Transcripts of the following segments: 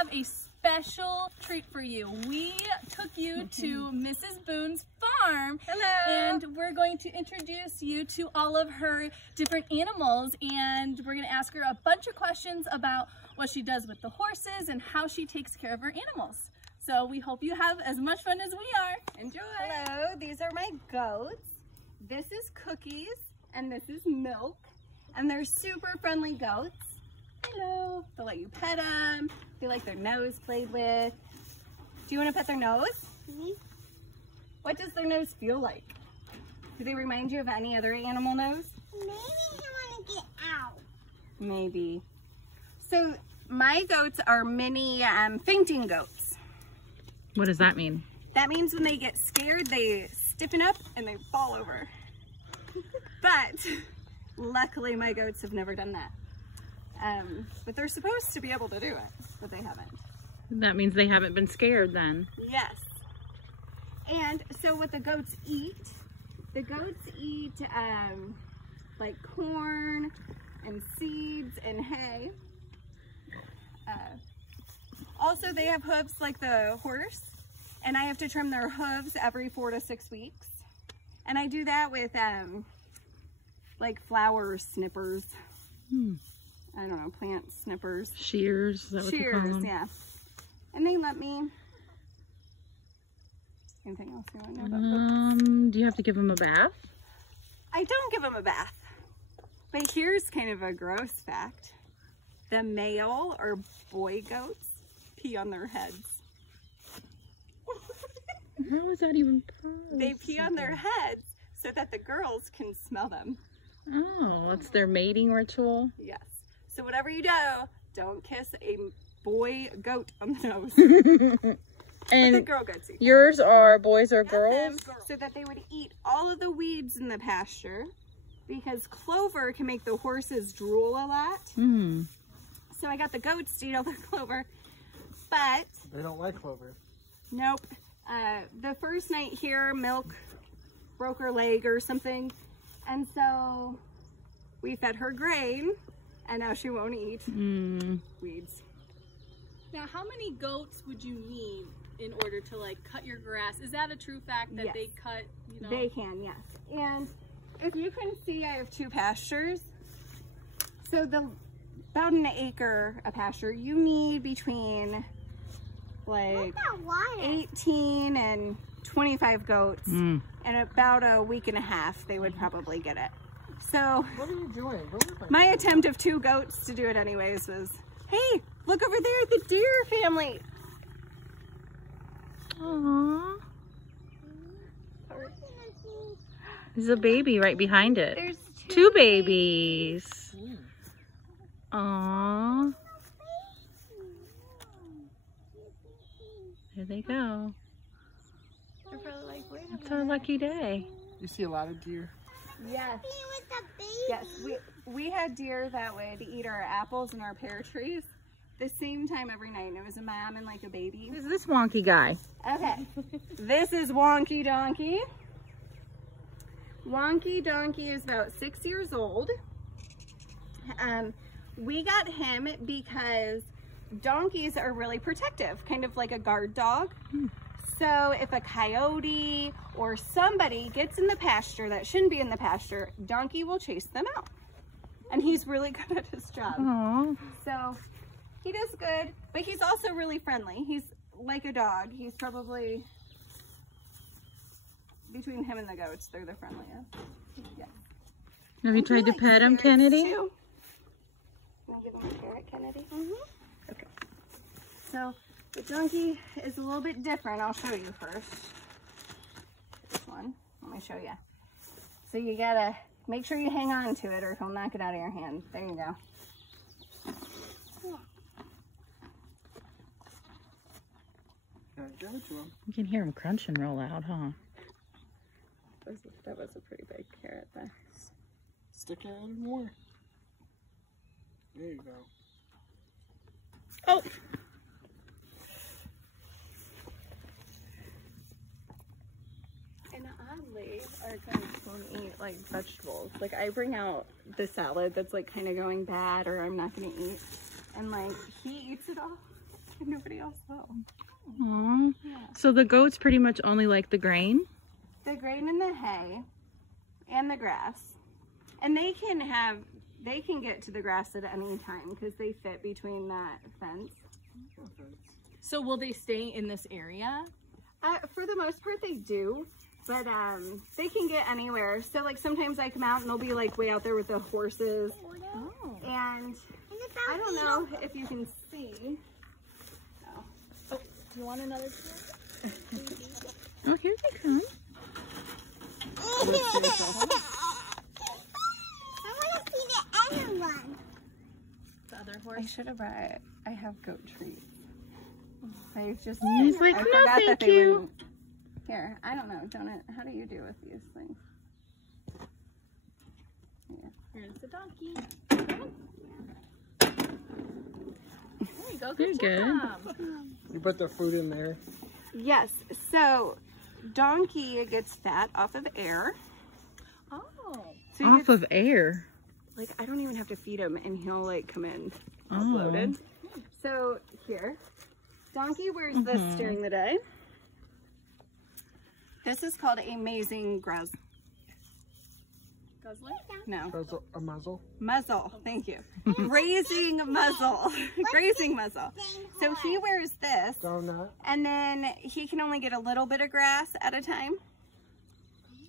have a special treat for you. We took you to Mrs. Boone's farm. Hello. And we're going to introduce you to all of her different animals, and we're going to ask her a bunch of questions about what she does with the horses and how she takes care of her animals. So we hope you have as much fun as we are. Enjoy. Hello, these are my goats. This is Cookies and this is Milk, and they're super friendly goats. Hello. They'll let you pet them. They like their nose played with. Do you want to pet their nose? Mm-hmm. What does their nose feel like? Do they remind you of any other animal nose? Maybe you want to get out. Maybe. So my goats are mini fainting goats. What does that mean? That means when they get scared, they stiffen up and they fall over. But luckily my goats have never done that. But they're supposed to be able to do it, but they haven't. That means they haven't been scared then. Yes. And so what the goats eat like corn and seeds and hay. Also, they have hooves like the horse, and I have to trim their hooves every 4 to 6 weeks. And I do that with like flower snippers. I don't know, plant snippers. Shears, is that what you call them? Yeah. And they let me. Anything else you want to know about books? Do you have to give them a bath? I don't give them a bath. But here's kind of a gross fact. The male or boy goats pee on their heads. How is that even possible? They pee on their heads so that the girls can smell them. Oh, it's their mating ritual? Yes. So whatever you do, don't kiss a boy goat on the nose. And the girl goats eat. Yours are boys or girls? So that they would eat all of the weeds in the pasture, because clover can make the horses drool a lot. So I got the goats to eat all the clover, but they don't like clover. Nope. The first night here, Milk broke her leg or something, and so we fed her grain, and now she won't eat weeds. Now, how many goats would you need in order to like cut your grass? Is that a true fact that Yes. they cut, you know? They can, yes. And if you can see, I have 2 pastures. So about an acre of pasture, you need between like 18 and 25 goats. And about a week and a half, they would probably get it. So What are you doing? my attempt of 2 goats to do it anyways was, hey, look over there at the deer family. Aww. There's a baby right behind it. There's 2 babies. Aww. There they go. It's our lucky day. You see a lot of deer. Yes. Yes, we had deer that would eat our apples and our pear trees the same time every night. And it was a mom and like a baby. Who's this wonky guy? Okay, this is Wonky Donkey. Wonky Donkey is about 6 years old. We got him because donkeys are really protective, kind of like a guard dog. So if a coyote or somebody gets in the pasture that shouldn't be in the pasture, Donkey will chase them out. And he's really good at his job. Aww. So he does good, but he's also really friendly. He's like a dog. He's probably, between him and the goats, they're the friendliest. Yeah. Have you tried to pet him, Kennedy? Too. Want to give him a carrot, Kennedy? Okay. So the donkey is a little bit different. I'll show you first. This one. Let me show you. So you gotta make sure you hang on to it or he'll knock it out of your hand. There you go. Give it to him. You can hear him crunching real loud, huh? That was a pretty big carrot there. Stick it in more. There you go. Oh! And oddly, our goats won't eat like vegetables. Like I bring out the salad that's like kind of going bad or I'm not gonna eat. And like he eats it all. and nobody else will. Aw. So the goats pretty much only like the grain? The grain and the hay and the grass. And they can get to the grass at any time because they fit between that fence. So will they stay in this area? For the most part they do, but they can get anywhere. So like sometimes I come out and they'll be like way out there with the horses. Oh. And I don't know if you can see. Do you want another tour? Oh, here they come. I want to see the other one. The other I horse? should have brought, I have goat treats. I just, He's like, I no, forgot that thank they you. wouldn't. Here, I don't know, Donut, how do you do with these things? Here's the donkey. There you go. You're Good good. job. You put the food in there. Yes, so donkey gets fat off of air. Oh. So he Off gets, of air. like, I don't even have to feed him and he'll like come in all Oh. bloated. So here, donkey wears this during the day. This is called amazing Guzzler? no, A muzzle. muzzle. Thank you. Grazing muzzle. Grazing muzzle. So he wears this, Donut. and then he can only get a little bit of grass at a time.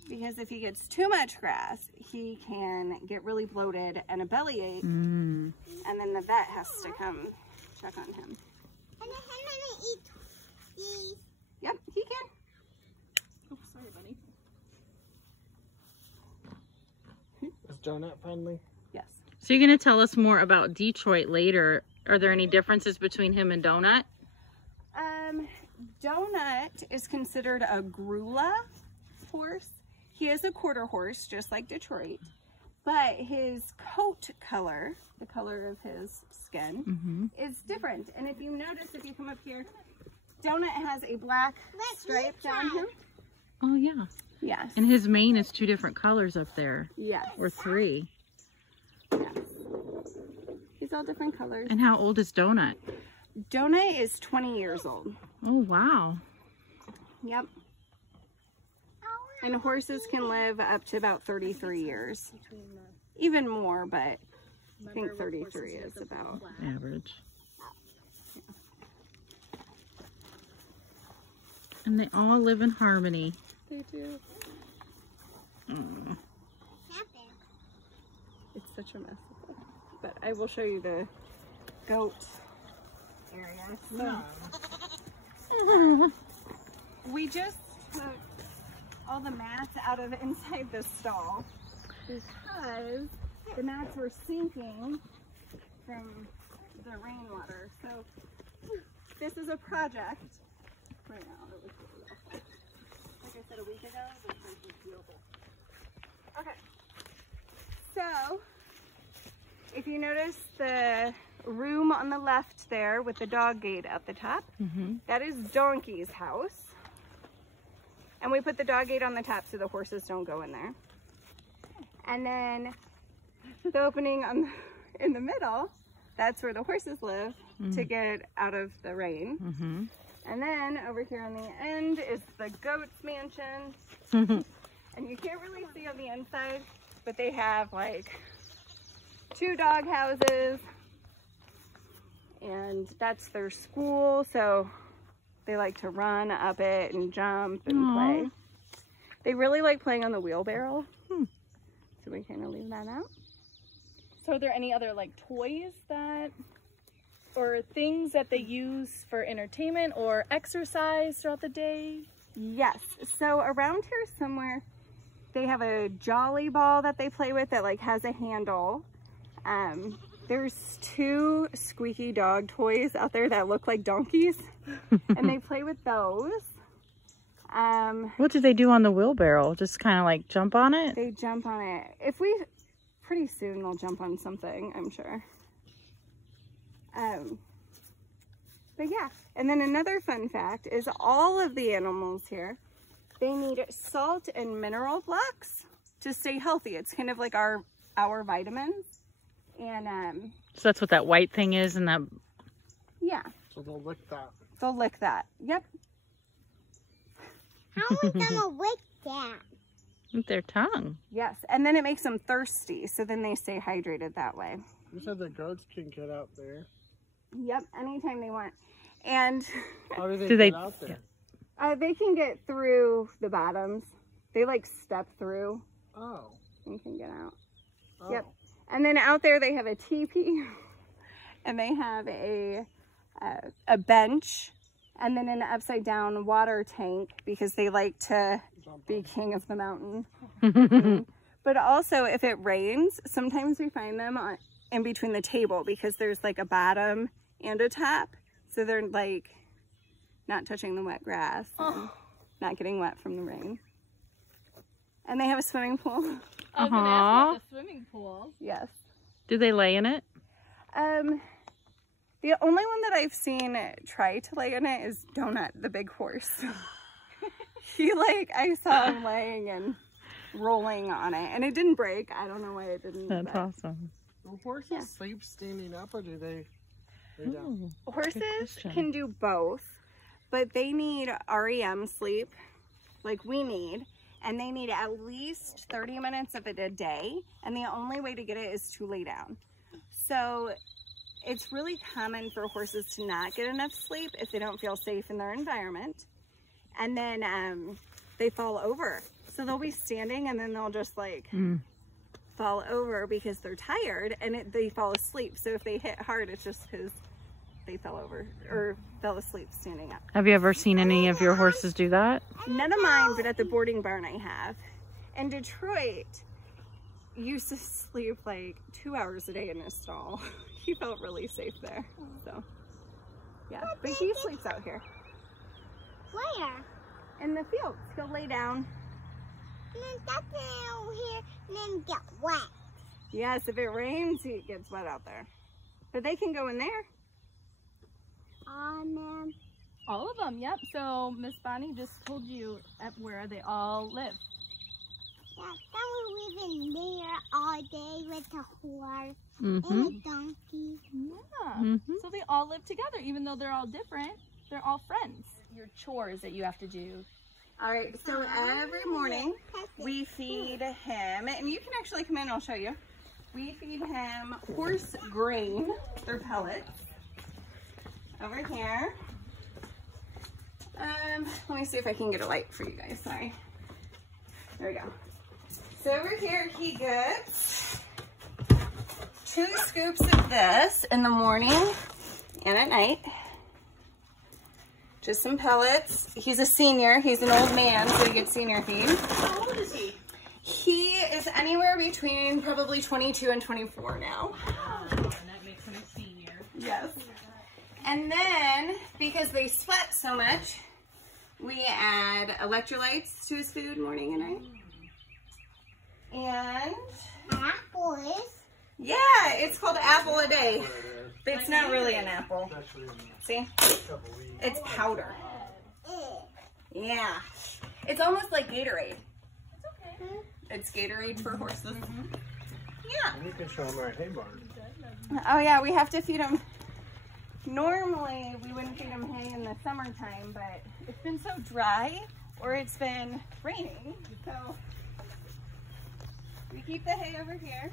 Because if he gets too much grass, he can get really bloated and a bellyache, Mm. and then the vet has to come check on him. And I'm gonna eat these. Yep, he can. Oh, sorry, buddy. Is Donut friendly? Yes. So you're going to tell us more about Detroit later. Are there any differences between him and Donut? Donut is considered a Grula horse. He is a quarter horse, just like Detroit, but his coat color, the color of his skin, is different. And if you notice, if you come up here, Donut has a black stripe down him. Oh, yeah. Yes. And his mane is 2 different colors up there. Yes. Or 3. Yes. He's all different colors. And how old is Donut? Donut is 20 years old. Oh, wow. Yep. And horses can live up to about 33 years. Even more, but I think 33 is about. Average. And they all live in harmony. They do. Mm. It's such a mess. But I will show you the goat area. So, we just took all the mats out of inside the stall because the mats were sinking from the rainwater. So this is a project right now. It was beautiful. Like I said a week ago, this place was beautiful. Okay. So if you notice the room on the left there with the dog gate at the top, that is Donkey's house. And we put the dog gate on the top so the horses don't go in there. And then the opening on in the middle, that's where the horses live to get out of the rain. And then over here on the end is the goat's mansion. And you can't really see on the inside, but they have like 2 dog houses. And that's their school, so they like to run up it and jump and play. They really like playing on the wheelbarrow. So we kind of leave that out. So are there any other like toys that, or things that they use for entertainment or exercise throughout the day? Yes, so around here somewhere, they have a jolly ball that they play with that like has a handle. There's 2 squeaky dog toys out there that look like donkeys, and they play with those. What do they do on the wheelbarrow? Just kind of like jump on it? They jump on it. Pretty soon they'll jump on something, I'm sure. But yeah, and then another fun fact is all of the animals here, they need salt and mineral blocks to stay healthy. It's kind of like our vitamins. And So that's what that white thing is, and that... yeah. So So they'll lick that. They'll lick that. Yep. How are we gonna lick that? With their tongue. Yes. And then it makes them thirsty, so then they stay hydrated that way. You said the goats can get out there. Yep, anytime they want. And How do they Do get they- out there? they can get through the bottoms. They like step through Oh. and can get out. Oh. Yep. And then out there they have a teepee and they have a bench and then an upside down water tank because they like to be king of the mountain. But also if it rains, sometimes we find them in between the table because there's like a bottom and a top. So they're like not touching the wet grass and not getting wet from the rain. And they have a swimming pool. I was gonna ask about the swimming pool. Yes. Do they lay in it? The only one that I've seen try to lay in it is Donut, the big horse. I saw him laying and rolling on it, and it didn't break. I don't know why it didn't. That's but awesome. Do horses sleep standing up or do they lay down? Ooh. Horses question. can do both, but they need REM sleep, like we need, and they need at least 30 minutes of it a day, and the only way to get it is to lay down. So it's really common for horses to not get enough sleep if they don't feel safe in their environment, and then they fall over. So they'll be standing and then they'll just like fall over because they're tired and they fall asleep. So if they hit hard, it's just because they fell over or fell asleep standing up. Have you ever seen any of your horses do that? None of mine, but at the boarding barn I have. And Detroit used to sleep like 2 hours a day in his stall. He felt really safe there. So yeah, but he sleeps out here Where? in the fields. He'll lay down. And then that's over here and then get wet. Yes, if it rains, he gets wet out there. But they can go in there. All of them, yep. So Miss Bonnie just told you at where they all live. Yeah, then we live in there all day with a horse Mm-hmm. and a donkey. Yeah. Mm-hmm. So they all live together, even though they're all different. They're all friends. Your chores that you have to do. All right, so every morning we feed him, and you can actually come in, I'll show you. We feed him horse grain, they're pellets. Over here. Let me see if I can get a light for you guys, sorry. There we go. So over here he gets 2 scoops of this in the morning and at night. Just some pellets. He's a senior. He's an old man, so he gets senior feed. How old is he? He is anywhere between probably 22 and 24 now. And that makes him a senior. Yes. And then, because they sweat so much, we add electrolytes to his food morning and night. And, Apples. yeah, it's called apple a day. But it's not really an apple. See? It's powder. Yeah. It's almost like Gatorade. It's Gatorade for horses. Yeah. And you can show them our hay barn. Oh yeah, we have to feed them. Normally we wouldn't feed them hay in the summertime, but it's been so dry or it's been raining. So we keep the hay over here.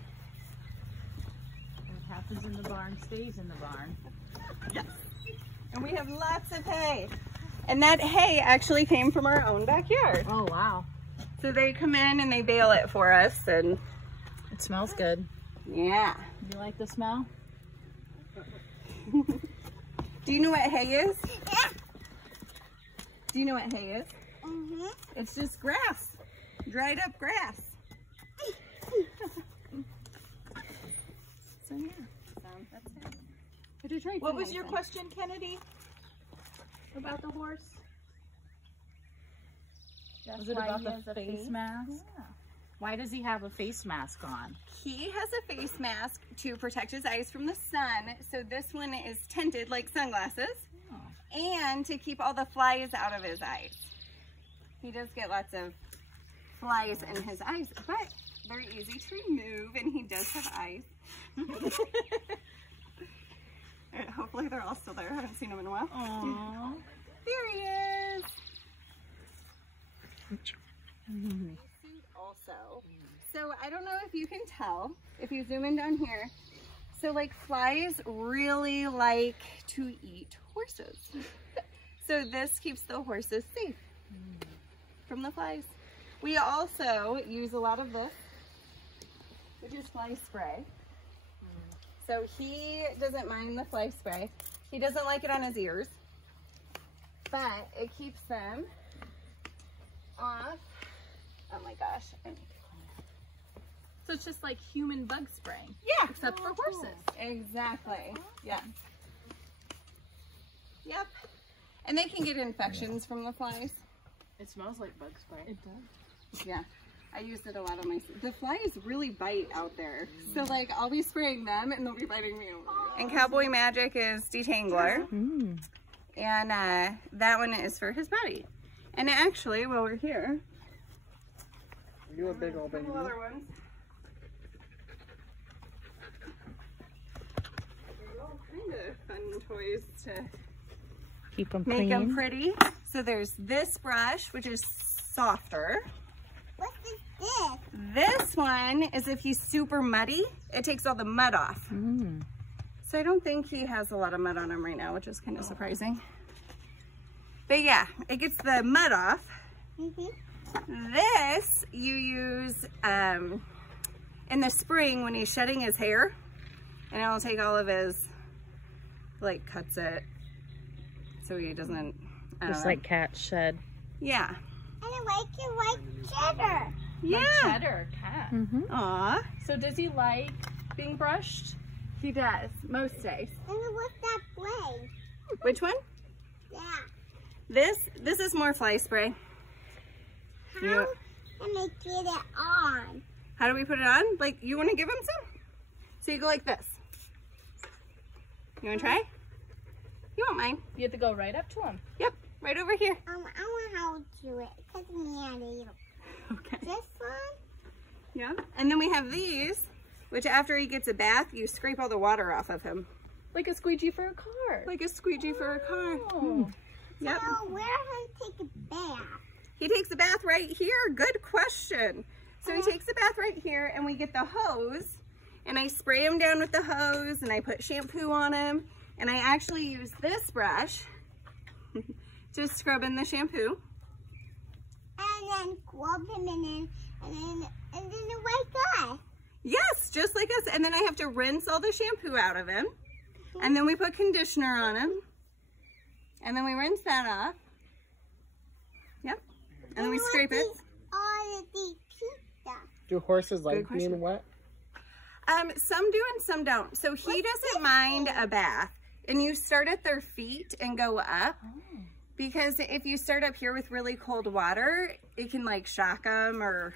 What happens in the barn stays in the barn. Yes. And we have lots of hay. And that hay actually came from our own backyard. Oh, wow. So they come in and they bale it for us and It smells good. yeah. You like the smell? Do you know what hay is? Do you know what hay is? Mm-hmm. It's just grass. Dried up grass. So yeah. So that's it. But Detroit's What was your amazing. question, Kennedy? About the horse? That's Was it why about he the has a face mask? Yeah. Why does he have a face mask on? He has a face mask to protect his eyes from the sun. So this one is tinted like sunglasses. And to keep all the flies out of his eyes. He does get lots of flies in his eyes, but they're easy to remove and he does have eyes. And hopefully they're all still there. I haven't seen him in a while. Aww. There he is. Also, so I don't know if you can tell, if you zoom in down here, so like flies really like to eat horses. So this keeps the horses safe from the flies. We also use a lot of this, which is fly spray. So he doesn't mind the fly spray. He doesn't like it on his ears, but it keeps them off. Oh my gosh. So it's just like human bug spray. Yeah. Except for horses. Exactly. Yeah. Yep. And they can get infections from the flies. It smells like bug spray. It does. Yeah. I use it a lot on my... The flies really bite out there. So like I'll be spraying them and they'll be biting me over. And Cowboy Magic is detangler. And that one is for his body. And actually, while we're here... You a big old baby. Other ones. There's all kind of fun toys to Keep them make them clean. pretty. So there's this brush, which is softer. What is this? This one is if he's super muddy, it takes all the mud off. So I don't think he has a lot of mud on him right now, which is kind of surprising. But yeah, it gets the mud off. This you use in the spring when he's shedding his hair, and it'll take all of his, like, cuts it so he doesn't, I don't Just know. like cats shed. Yeah. And I like it like cheddar. Yeah. Cheddar cat. Aw. So does he like being brushed? He does, most days. And what's that blade? Which one? Yeah. This is more fly spray. How Yeah. can I get it on? How do we put it on? Like, you want to give him some? So you go like this. You want to try? You won't mind. You have to go right up to him. Yep, right over here. I want how to do it. Because me and you. Okay. This one? Yeah. And then we have these, which after he gets a bath, you scrape all the water off of him. Like a squeegee for a car. Like a squeegee for a car. Oh. Yep. So where can I take a bath? He takes a bath right here. Good question. So he takes a bath right here, and we get the hose, and I spray him down with the hose, and I put shampoo on him, and I actually use this brush to scrub in the shampoo. And then rub him in and then the white guy. Yes, just like us. And then I have to rinse all the shampoo out of him, and then we put conditioner on him, and then we rinse that off. Yep. And then we scrape it. All of the pizza. Do horses like Good question. being wet? Some do and some don't. So he doesn't mind a bath. And you start at their feet and go up. Because if you start up here with really cold water, it can like shock them or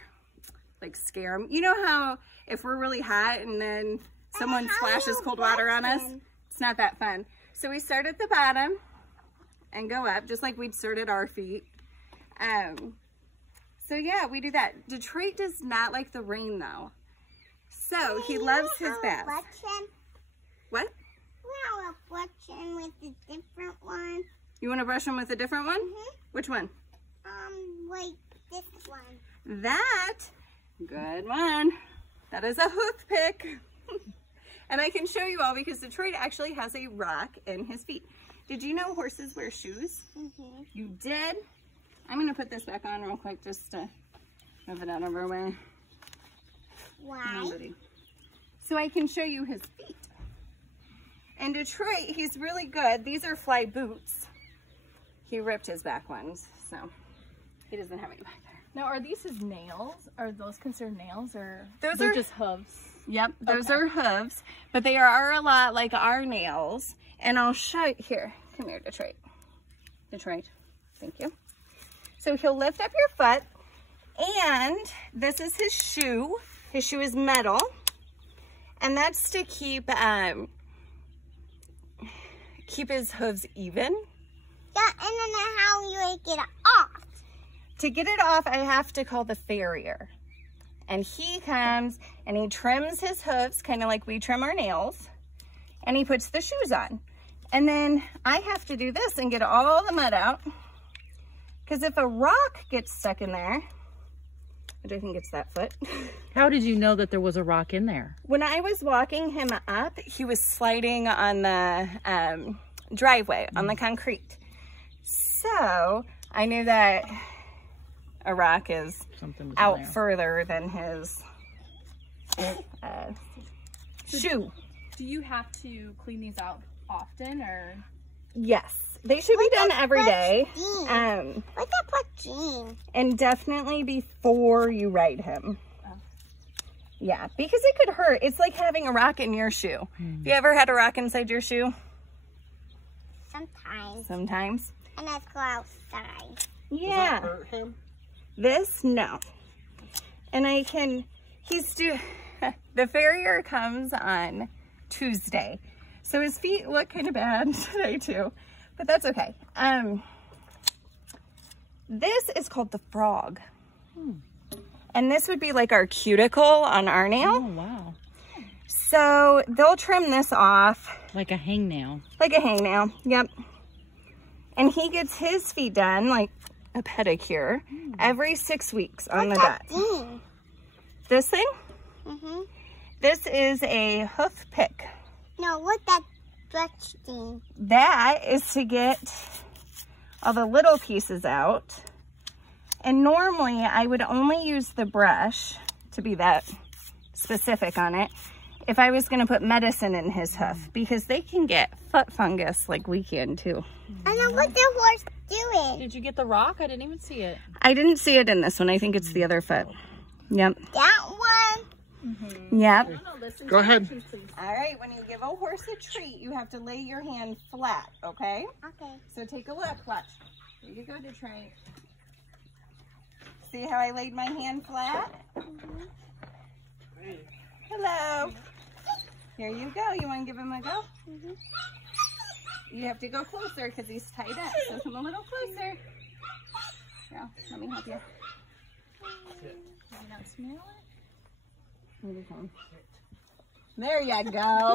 like scare them. You know how if we're really hot and then someone splashes cold water on us? It's not that fun. So we start at the bottom and go up just like we'd start at our feet. So yeah, we do that. Detroit does not like the rain though. So he loves his bath. What? Now a brush him with a different one. You want to brush him with a different one? Which one? Like this one. That, good one. That is a hoof pick. And I can show you all because Detroit actually has a rock in his feet. Did you know horses wear shoes? You did? I'm going to put this back on real quick just to move it out of our way. Why? Nobody. So I can show you his feet. In Detroit, he's really good. These are fly boots. He ripped his back ones, so he doesn't have any back there. Now, are these his nails? Are those considered nails, or Those they're are- just hooves? Yep, those Okay. are hooves, but they are a lot like our nails. And I'll show you, here, come here, Detroit. Detroit, thank you. So he'll lift up your foot, and this is his shoe. His shoe is metal, and that's to keep his hooves even. Yeah, and then how you get it off. To get it off, I have to call the farrier. And he comes and he trims his hooves, kind of like we trim our nails, and he puts the shoes on. And then I have to do this and get all the mud out. Because if a rock gets stuck in there, which I think it's that foot. How did you know that there was a rock in there? When I was walking him up, he was sliding on the driveway, on the concrete. So I knew that a rock is out further than his shoe. Do you have to clean these out often, or? Yes, they should be done every day. What's that for Gene? And definitely before you ride him. Yeah, because it could hurt. It's like having a rock in your shoe. Have you ever had a rock inside your shoe? Sometimes. Sometimes. And let's go outside. Yeah. Does that hurt him? This, no. And the farrier comes on Tuesday. So his feet look kind of bad today too, but that's okay. This is called the frog. And this would be like our cuticle on our nail. Oh, wow. So they'll trim this off. Like a hangnail. Like a hangnail, yep. And he gets his feet done, like a pedicure, every 6 weeks on the dot. Gene. This thing? Mm-hmm. This is a hoof pick. No, what's that stretch thing? That is to get all the little pieces out. And normally I would only use the brush to be that specific on it if I was going to put medicine in his hoof, because they can get foot fungus like we can too. I know what the horse doing. Did you get the rock? I didn't even see it. I didn't see it in this one. I think it's the other foot. Yep. That one. Yep. Go ahead. All right, when you give a horse a treat, you have to lay your hand flat, okay? Okay. So take a look, watch. Here you go, Detroit. See how I laid my hand flat? Hello. Here you go. You want to give him a go? You have to go closer because he's tied up. So come a little closer. Here, let me help you. There you go.